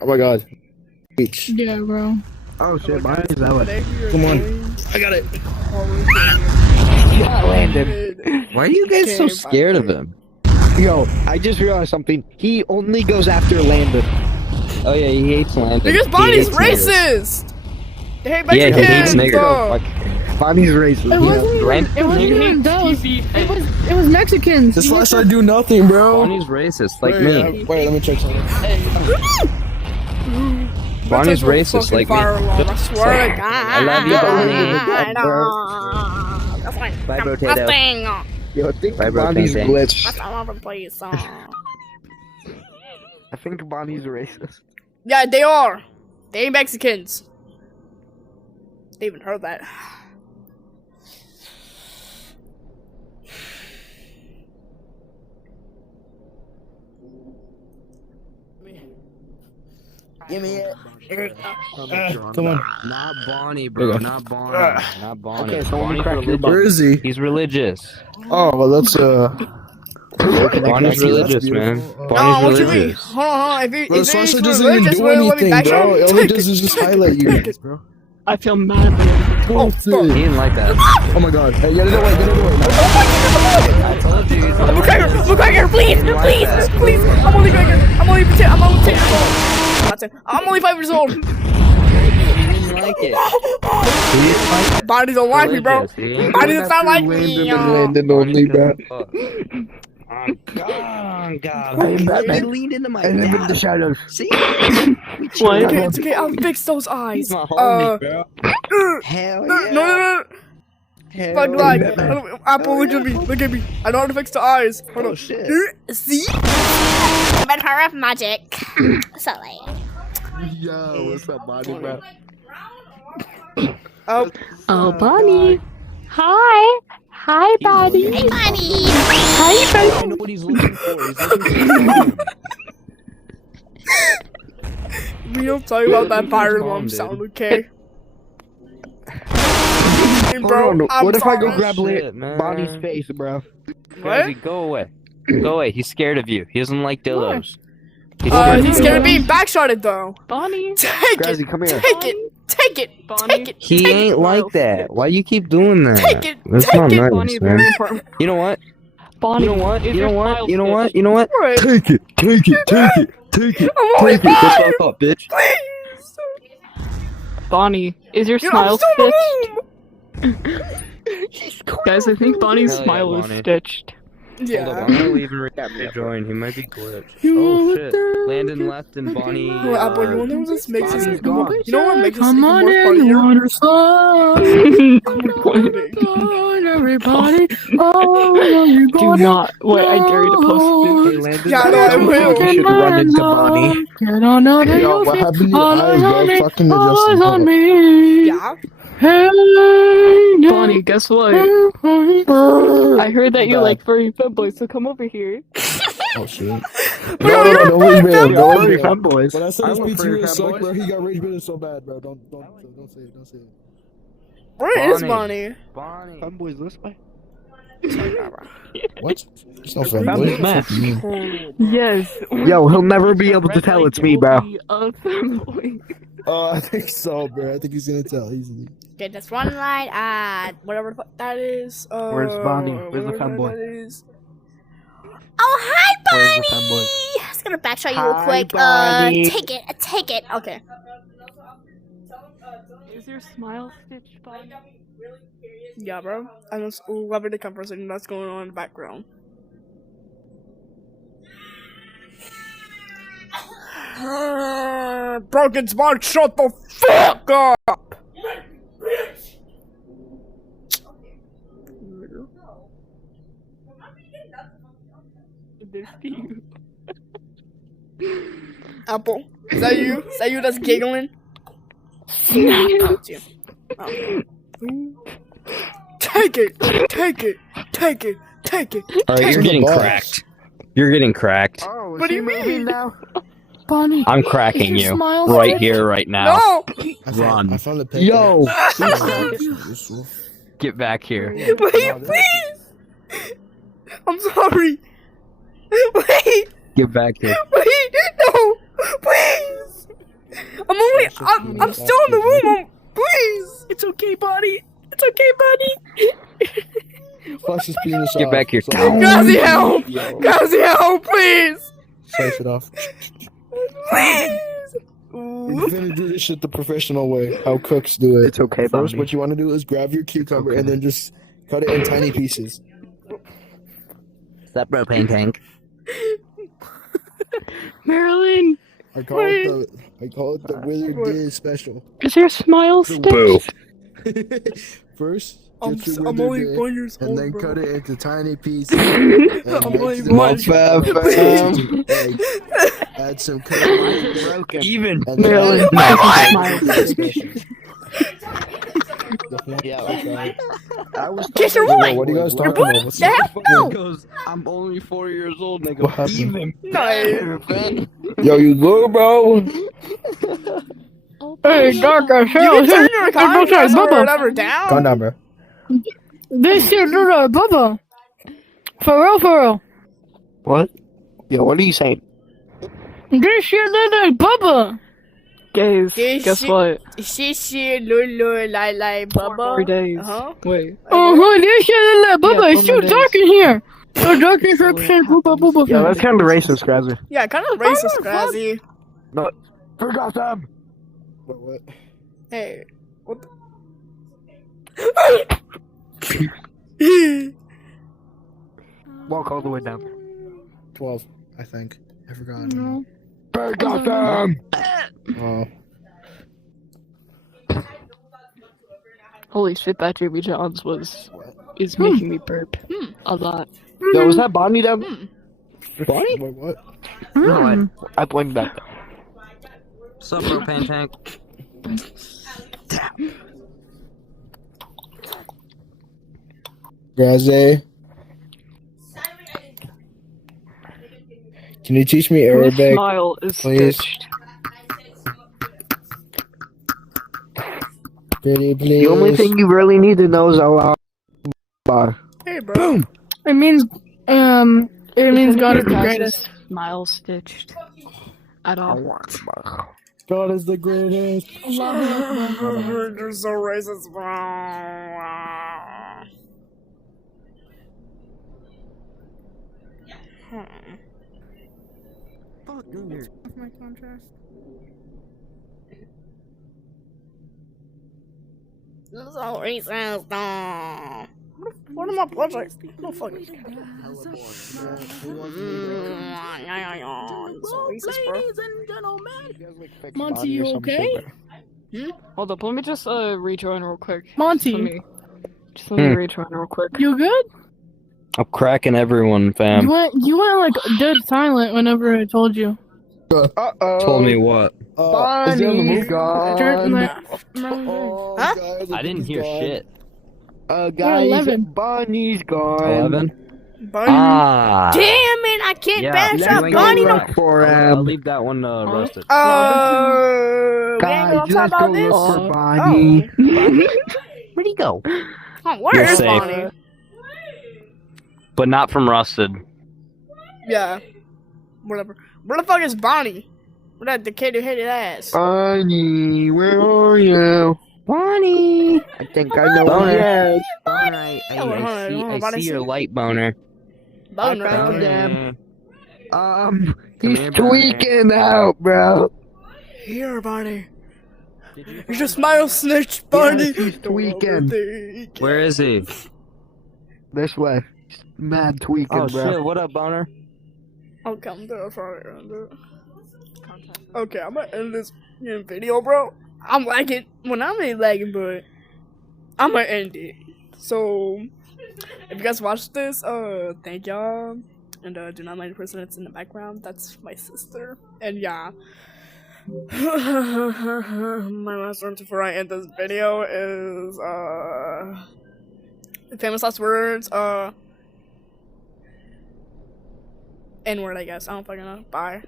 Oh my god. Beach. Yeah, bro. Oh shit, Bonnie's Ella. Come on. I got it. Yeah, Landon. Why are you guys so scared of him? Yo, I just realized something. He only goes after Landon. Oh yeah, he hates Landon. Because Bonnie's racist! They hate Yeah, Mexicans! he hates niggers. though. Bonnie's racist. It wasn't. It wasn't even those. It was Mexicans. This flash I do nothing, bro. Bonnie's racist, like wait, me. Wait, let me check something. Bonnie's racist, like me. I swear to God. I love you, Bonnie. Bye, Potato. Nothing. Yo, I think Bye, Bonnie's Ting. glitched. That's all over the place. I think Bonnie's racist. Yeah, they are. They ain't Mexicans. They even heard that. Give me it. Come on. Not Bonnie, bro. Not Bonnie. Not Bonnie. Okay, so let me Bonnie's crack your religious. Where is he? He's religious. Oh, well, that's Bonnie's religious, man. No, Bonnie's what you mean? religious. Hold on. If Bro, he's Sasha doesn't even religious, do let me anything, back bro. up. All he Take does it. is just highlight you guys, bro. I feel mad. Oh, He didn't like that. Oh my god. Hey, get it away, get it away. I told you. McGregor, please. I'm only McGregor. I'm only 5 years old. He didn't like it. Bonnie don't like me, bro. Religious. Bonnie does not like me. Landon only, bro. Oh God. I leaned into my dad. the shadows. See? What? It's okay. I'll fix those eyes. He's my homie, bro. Hell yeah. No. Hell Fuck, like, yeah. Apple, look at me. I know how to fix the eyes. Hold Oh, on. shit. See? I'm at her of magic. Silly. Yo, what's up, Bonnie, bro? Oh, Oh, Bonnie. Hi. Hi, Bonnie. hey, Bonnie. Hi, I Bonnie. know what he's looking for. He's looking for We don't talk about that fire Mom, alarm dude. sound, okay? Hey, Hold bro, on, I'm what if I go sorry. grab Shit, man. Bonnie's face, bro? What? Go away. Go away. He's scared of you. He doesn't like dildos. He's scared of being backshotted, though. Bonnie. Take Grazzy, it. come here. Take it. Bonnie. He ain't like that. Why you keep doing that? Take it. That's Take not it. nice, Bonnie, man. very important. You know what? Bonnie. You know what? is You your know what? smile You know what? stitched? You know what? Alright. Take it, take it, take it, take it. I'm only Take it. That's five. what I thought, bitch. Please. Bonnie, is your Dude, I'm smile still in stitched? the room. Guys, I think Bonnie's Hell yeah, smile is Bonnie. stitched. Hold up, Yeah. I'm gonna leave and rejoin. He might be glitched. Oh shit. Landon left and Bonnie. Well, Apple, you know what this makes Bonnie's us gone. You know what makes us Come even on more in, funnier? water slide. I'm recording. Everybody, oh, do not. Wait, I dare you to post Hey, Landon. Yeah, no, I will. You should run into Bonnie. Get on out of Yo, your what feet. happened to your All eyes, eyes bro? on me. Fucking All adjusting. eyes on me. Yeah. Hey, Bonnie, guess what? I heard that you like furry femboys, so come over here. Oh shit. Bro, No, you're don't leave me. perfect. Don't Furry leave me. femboys. When I said I his want PT furry was suck, femboys. bro, he got rage bitten so bad, bro. Don't say it. Don't say it. Where is Bonnie. Bonnie? Bonnie. Femboys this way? What? It's no Femboys femboy. Yes. Yo, he'll never be able to tell it's me, bro. A femboy. I think so, bro. I think he's gonna tell easily. Okay, that's one line at whatever the fuck that is. Where's Bonnie? Where's the whatever femboy? that is. Oh, hi, Where's Bonnie! the femboy? I was gonna backshot you real Hi, quick. Bonnie. Take it. Okay. Is your smile stitched, Bonnie? Yeah, bro. I'm just loving the conversation that's going on in the background. Broken Smart, shut the fuck up! This to you. Apple, is that you? Is that you that's giggling? Oh, it's you. Oh. Take it! Alright, you're getting cracked. You're getting cracked. Oh, What do you mean? now? Bonnie. I'm cracking Is your you smile right stitched? here, right now. No! Run. I found the paper. Yo, Yo. get back here. Wait, please! I'm sorry. Wait! Get back here. Wait! No! Please! Slice his penis Get off. back here. Gazi, help! Yo, Gazi, help, please! slice it off. Please! You're gonna do this shit the professional way, how cooks do it. It's okay, First, Bobby. what you want to do is grab your cucumber and then just cut it in tiny pieces. That propane tank. Marilyn, I call it the Willard Diz special. is your smile stitched? First, I'm, get your I'm Willard only Diz 1 years and old, then bro. cut it into tiny pieces. And I'm only next, one. add some cookies. Broken. Even. And Marilyn, then smile stitched. Yeah, okay. I was Kiss your Wait, boy! what are you guys Your talking booty? about? What's The hell? Because I'm only 4 years old, nigga. What happened? Even. No. Yo, you good, bro? Hey, dark as You hell. can turn your contrast or Bubba. whatever down. Calm down, bro. This shit do that, Bubba. For real, for real. What? Yo, what are you saying? This shit do that, Bubba. Guys, This guess shit- what? Shishi, lulu, lai, bubba. 4 days. Uh-huh. Wait. This shit do that, Bubba. Yeah, It's too 4 more dark in here. So dark in here, Bubba, Bubba. Yo, that's kind of racist, Grazzer. Yeah, kind of racist, Grazzy. Forgot them. What? Hey, what the? Walk all the way down. 12, I think. I forgot. Forgot them. Oh. Holy shit, that Jamie Johns is making me burp a lot. Yo, was that Bonnie down? Bonnie? Wait, what? No, I blamed that. Sup, propane tank? Graze. Can you teach me Your Arabic? smile is please? stitched. Pretty please. The only thing you really need to know is Allah. Hey, bro. Boom. It means God is the greatest. greatest. Smile stitched. At all. God is the greatest. You're so racist. My contrast. This is all racist. What are my projects? No fucking. So racist, bro. Monty, you okay? Hold up, let me just rejoin real quick. Monty, let me rejoin real quick. You good? I'm cracking everyone, You fam. went like dead silent whenever I told you. Uh-oh. Told me what? Is he on the move? Oh, Huh? guys, I didn't hear God. shit. Guys, 11. Bonnie's gone. 11? Bunny. Ah! Damn it! I can't Yeah, bash you out ain't Bunny. gonna No. rock. For I'll leave that one rusted. We ain't Guys, gonna talk let's about go this. look for Bonnie. Where'd he go? Oh, where You're is safe. Bonnie? But not from rusted. Yeah. Whatever. Where the fuck is Bonnie? Where that decayed headed ass? Bonnie, where are you? Bonnie. I think I know Boner. where he is. Boner, I Bonnie, see your light, boner. Boner. I found him. Come He's here, Bonnie. tweaking out, bro. Here, Bonnie. You just smile snitch, Bonnie. Yes, he's tweaking. Where is he? This way. He's mad tweaking, Oh bro. shit, what up, boner? I'll come to it. Okay, I'm gonna end this video, bro. I'm lagging. Well, I'm really lagging, but I'm gonna end it. So, if you guys watched this, thank y'all. And do not mind the person that's in the background. That's my sister. And yeah. My last words before I end this video is, famous last words, N-word, I guess. I don't fucking know. Bye.